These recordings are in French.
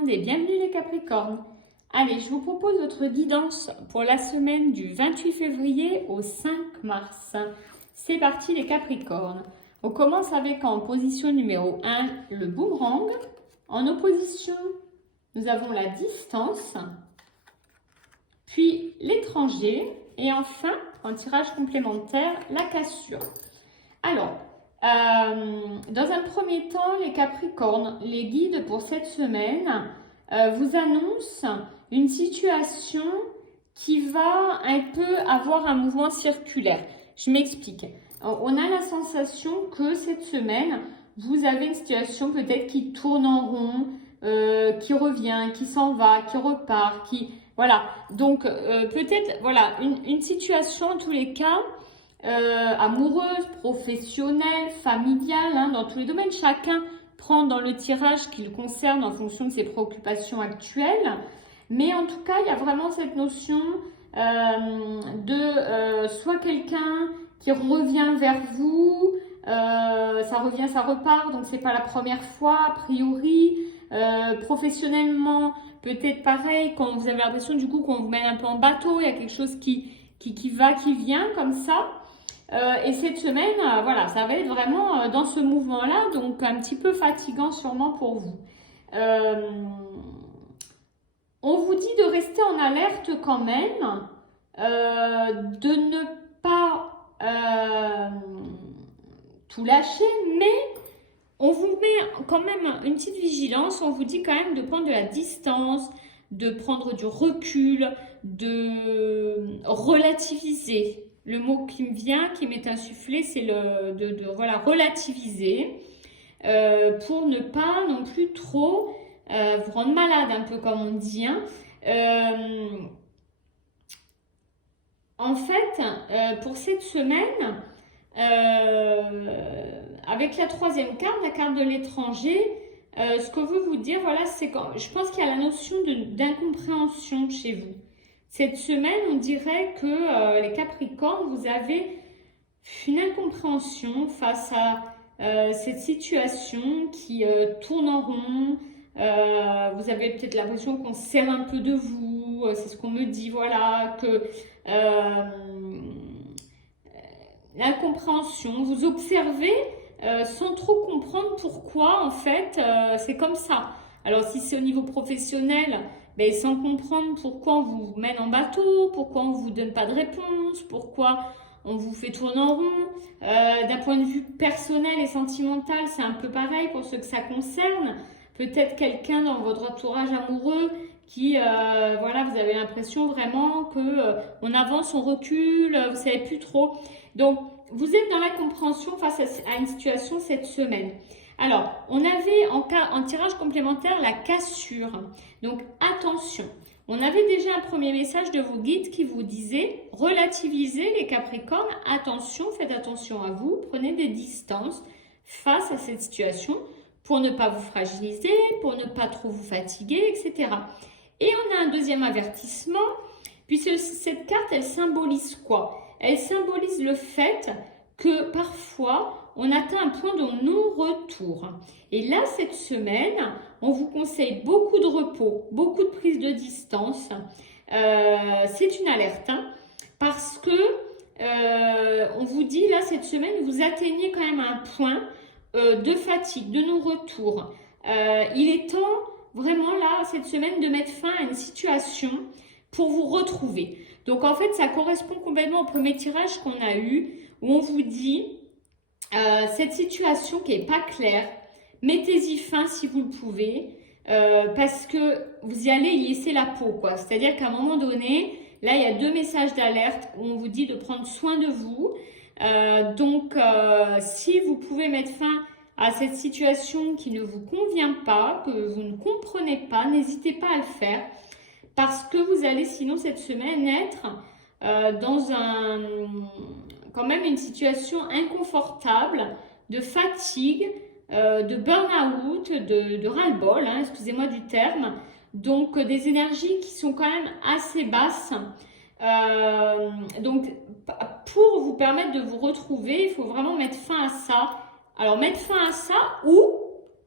monde et bienvenue les Capricornes. Allez, je vous propose votre guidance pour la semaine du 28 février au 5 mars. C'est parti les Capricornes. On commence avec en position numéro 1 le boomerang. En opposition, nous avons la distance, puis l'étranger et enfin, en tirage complémentaire, la cassure. Alors, dans un premier temps, les Capricornes, les guides pour cette semaine vous annoncent une situation qui va un peu avoir un mouvement circulaire. Je m'explique. On a la sensation que cette semaine, vous avez une situation peut-être qui tourne en rond, qui revient, qui s'en va, qui repart, qui... Voilà. Donc, peut-être, voilà, une situation en tous les cas... amoureuse, professionnelle, familiale, hein, dans tous les domaines. Chacun prend dans le tirage qui le concerne en fonction de ses préoccupations actuelles. Mais en tout cas, il y a vraiment cette notion de soit quelqu'un qui revient vers vous, ça revient, ça repart, donc c'est pas la première fois a priori. Professionnellement, peut-être pareil, quand vous avez l'impression du coup qu'on vous mène un peu en bateau, il y a quelque chose qui va, qui vient comme ça. Et cette semaine, voilà, ça va être vraiment dans ce mouvement-là, donc un petit peu fatigant sûrement pour vous. On vous dit de rester en alerte quand même, de ne pas tout lâcher, mais on vous met quand même une petite vigilance, on vous dit quand même de prendre de la distance, de prendre du recul, de relativiser. Le mot qui me vient, qui m'est insufflé, c'est voilà, relativiser pour ne pas non plus trop vous rendre malade, un peu comme on dit. Hein. En fait, pour cette semaine, avec la troisième carte, la carte de l'étranger, ce que veut vous dire, voilà, c'est quand je pense qu'il y a la notion d'incompréhension chez vous. Cette semaine, on dirait que les Capricornes, vous avez une incompréhension face à cette situation qui tourne en rond. Vous avez peut-être l'impression qu'on se sert un peu de vous. C'est ce qu'on me dit, voilà, que l'incompréhension, vous observez sans trop comprendre pourquoi, en fait, c'est comme ça. Alors, si c'est au niveau professionnel, ben, sans comprendre pourquoi on vous mène en bateau, pourquoi on ne vous donne pas de réponse, pourquoi on vous fait tourner en rond. D'un point de vue personnel et sentimental, c'est un peu pareil pour ceux que ça concerne. Peut-être quelqu'un dans votre entourage amoureux qui, voilà, vous avez l'impression vraiment qu'on avance, on recule, vous ne savez plus trop. Donc, vous êtes dans la compréhension face à une situation cette semaine. Alors, on avait en tirage complémentaire la cassure. Donc, attention. On avait déjà un premier message de vos guides qui vous disait « Relativisez les Capricornes, attention, faites attention à vous, prenez des distances face à cette situation pour ne pas vous fragiliser, pour ne pas trop vous fatiguer, etc. » Et on a un deuxième avertissement, puisque cette carte, elle symbolise quoi? Elle symbolise le fait que parfois, on atteint un point de non-retour. Et là, cette semaine, on vous conseille beaucoup de repos, beaucoup de prise de distance. C'est une alerte, hein, parce que on vous dit, là, cette semaine, vous atteignez quand même un point de fatigue, de non-retour. Il est temps, vraiment, là, cette semaine, de mettre fin à une situation pour vous retrouver. Donc, en fait, ça correspond complètement au premier tirage qu'on a eu, où on vous dit... cette situation qui n'est pas claire, mettez-y fin si vous le pouvez, parce que vous y allez y laisser la peau, quoi. C'est-à-dire qu'à un moment donné, là, il y a deux messages d'alerte où on vous dit de prendre soin de vous. Donc, si vous pouvez mettre fin à cette situation qui ne vous convient pas, que vous ne comprenez pas, n'hésitez pas à le faire, parce que vous allez sinon cette semaine être dans quand même une situation inconfortable, de fatigue, de burn-out, de ras-le-bol, hein, excusez-moi du terme. Donc, des énergies qui sont quand même assez basses. Donc, pour vous permettre de vous retrouver, il faut vraiment mettre fin à ça. Alors, mettre fin à ça ou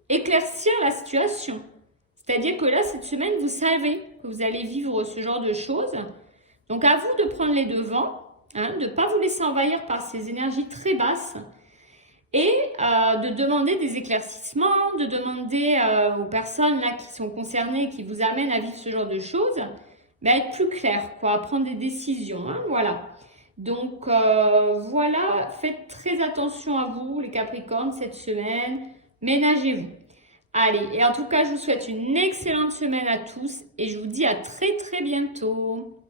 éclaircir la situation. C'est-à-dire que là, cette semaine, vous savez que vous allez vivre ce genre de choses. Donc, à vous de prendre les devants, hein, de ne pas vous laisser envahir par ces énergies très basses et de demander des éclaircissements, de demander aux personnes là qui sont concernées, qui vous amènent à vivre ce genre de choses, à être plus clair, quoi, à prendre des décisions, hein, voilà. Donc voilà, faites très attention à vous, les Capricornes, cette semaine, ménagez-vous. Allez, et en tout cas, je vous souhaite une excellente semaine à tous et je vous dis à très très bientôt.